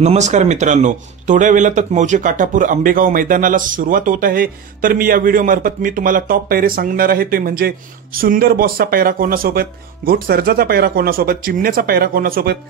नमस्कार मित्रांनो, थोड्या वेळातच मौजे काठापूर आंबेगाव मैदानाला सुरुवात होत आहे। तर मी या व्हिडिओ मार्फत मी तुम्हाला टॉप पैरे सांगणार आहे, ते म्हणजे सुंदर बॉसचा पैरा कोणासोबत, घोट सर्जाचा पैरा कोणासोबत, चिमण्याचा पैरा कोणासोबत,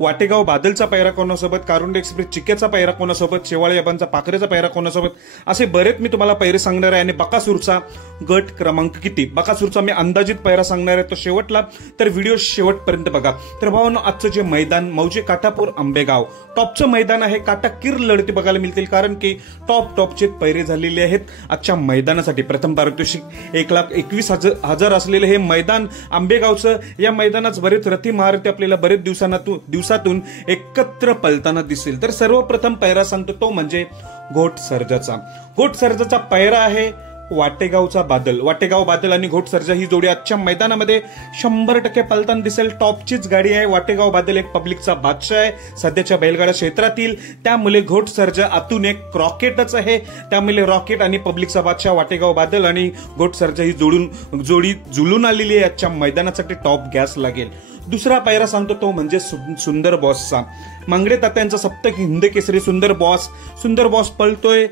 वाटेगाव बादलचा पैरा कोणासोबत, कारुंडे एक्सप्रेस चिक्याचा पैरा कोणासोबत, शेवाळे याबांचा पाखरेचा पैरा कोणासोबत, असे बरेच मी तुम्हाला पैरे सांगणार आहे। आणि बकासूरचा गट क्रमांक किती, बकासूरचा मी अंदाजित पैरा सांगणार आहे, तो शेवटला, तर व्हिडिओ शेवटपर्यंत बघा। तर भावांनो, आजचं जे मैदान मौजे काठापूर आंबेगाव टॉपचं मैदान आहे। काटाकीर लढती बघायला मिळतील, कारण की टॉपचे पैरे झालेले आहेत आजच्या मैदानासाठी। प्रथम पारितोषिक 1,21,000 असलेले हे मैदान आंबेगावचं, या मैदानात बरेच रथी महारथी आपल्याला बरेच दिवसातून एकत्र पळताना दिसेल। तर सर्वप्रथम पैरा सांगतो, तो म्हणजे घोट सर्जाचा पैरा आहे वाटेगावचा बादल। वाटेगाव बादल आणि घोट सर्जा ही जोडी आजच्या मैदानामध्ये 100% पळताना दिसेल। टॉपचीच गाडी आहे। वाटेगाव बादल एक पब्लिकचा बादशाह आहे सध्याच्या बैलगाडा क्षेत्रातील, त्यामुळे घोट सर्जा आतून एक रॉकेटच आहे। त्यामुळे रॉकेट आणि पब्लिकचा बादशाह वाटेगाव बादल आणि घोट सर्जा ही जोडी जुळून आलेली आहे। आजच्या मैदानासाठी टॉप गॅस लागेल। दुसरा पैरा सांगतो, तो म्हणजे सुंदर बॉसचा। मांगडे तात्यांचा सप्तक हिंद केसरी सुंदर बॉस पळतोय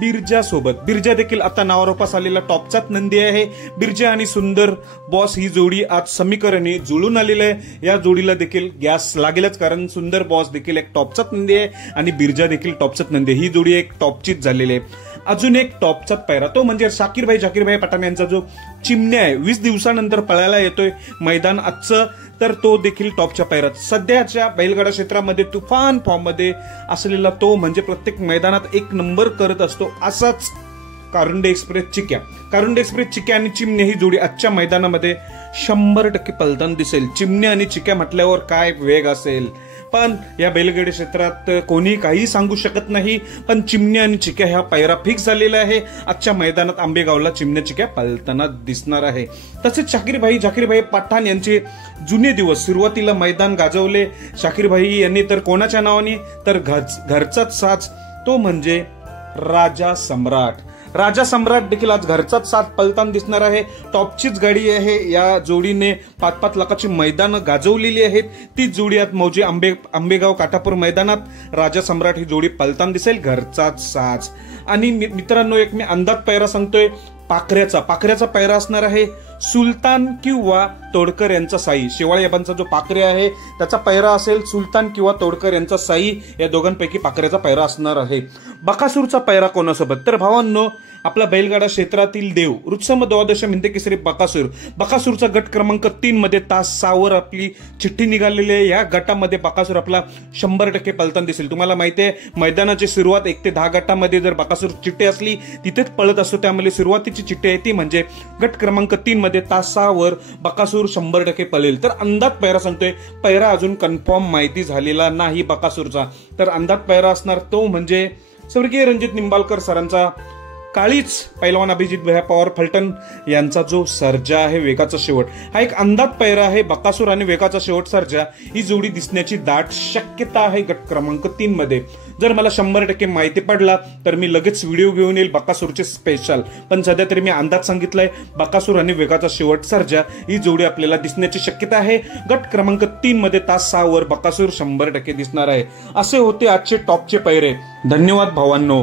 बिरजा सोबत। बिरजा देखील आता नावारोपास आलेला टॉपचाच नंदी आहे। बिरजा आणि सुंदर बॉस ही जोडी आज समीकरणे जुळून आलेली आहे। या जोडीला देखील गॅस लागेलच, कारण सुंदर बॉस देखील एक टॉपचाच नंदी आहे आणि बिरजा देखील टॉपचाच नंदी आहे। ही जोडी एक टॉपचीच झालेली आहे। अजून एक टॉपचाच पैरा, तो म्हणजे जाकीरभाई पठाण यांचा जो चिमण्या आहे, 20 दिवसानंतर पळायला येतोय मैदान आजचं, तर तो देखील टॉपच्या पैरात। सध्याच्या बैलगाडा क्षेत्रामध्ये तुफान फॉर्म मध्ये असलेला तो म्हणजे प्रत्येक मैदानात एक नंबर करत असतो असाच कारुंडे एक्सप्रेस चिक्या आणि चिमण्या ही जोडी आजच्या मैदानामध्ये 100% पळताना दिसेल। चिमण्या आणि चिक्या म्हटल्यावर काय वेग असेल, पण या बैलगाडी क्षेत्रात कोणी काही सांगू शकत नाही। पण चिमण्या आणि चिक्या ह्या पैरा फिक्स झालेला आहे। आजच्या मैदानात आंबेगावला चिमण्या चिक्या पळताना दिसणार आहे। तसेच जाकीरभाई पठाण यांचे जुने दिवस, सुरुवातीला मैदान गाजवले शाकीरभाई यांनी, तर कोणाच्या नावाने, तर घरचाच साज, तो म्हणजे राजा सम्राट देखील आज घरचाच साथ पळताना दिसणार आहे। टॉपचीच गाडी आहे। या जोडीने 5-5 लाखाची मैदान गाजवलेली आहेत। ती जोडी आज मौजे आंबेगाव काठापूर मैदानात राजा सम्राट ही जोडी पळताना दिसेल, घरचाच साज। आणि मित्रांनो, एक मी अंदाज पैरा सांगतोय, पाखऱ्याचा पैरा असणार आहे सुलतान किंवा तोडकर यांचा साई। शेवाळे याबांचा जो पाखरे आहे त्याचा पैरा असेल सुलतान किंवा तोडकर यांचा साई, या दोघांपैकी पाखऱ्याचा पैरा असणार आहे। बकासूरचा पैरा कोणासोबत, तर भावांनो, आपला बैलगाडा क्षेत्रातील देव रुत्सम द्वादश हिंद केसरी बकासूरचा गट क्रमांक 3 मध्ये तास 6 वर आपली चिठ्ठी निघालेली आहे। या गटामध्ये बकासूर आपला 100% पळताना दिसेल। तुम्हाला माहिती आहे, मैदानाची सुरुवात 1 ते 10 गटामध्ये जर बकासूर चिठ्ठी असली तिथेच पळत असतो, त्यामुळे सुरुवातीची चिठ्ठी आहे ती म्हणजे गट क्रमांक 3 मध्ये तास 6 वर बकासूर 100% पळेल। तर अंदाज पैरा सांगतोय, पैरा अजून कन्फर्म माहिती झालेला नाही बकासूरचा, तर अंदाज पैरा असणार तो म्हणजे स्वर्गीय रणजित निंबाळकर सरांचा काळीच पैलवान अभिजित भैया पवार फलटण यांचा जो सर्जा आहे वेगाचा शेवट, हा एक अंदाज पैरा आहे। बकासूर आणि वेगाचा शेवट सर्जा ही जोडी दिसण्याची दाट शक्यता आहे गट क्रमांक 3 मध्ये। जर मला 100% माहिती पडला तर मी लगेच व्हिडिओ घेऊन येईल बकासूरचे स्पेशल, पण सध्या तरी मी अंदाज सांगितलाय, बकासूर आणि वेगाचा शेवट सर्जा ही जोडी आपल्याला दिसण्याची शक्यता आहे। गट क्रमांक 3 मध्ये तास 6 वर बकासूर 100% दिसणार आहे। असे होते आजचे टॉपचे पैरे। धन्यवाद भावांनो।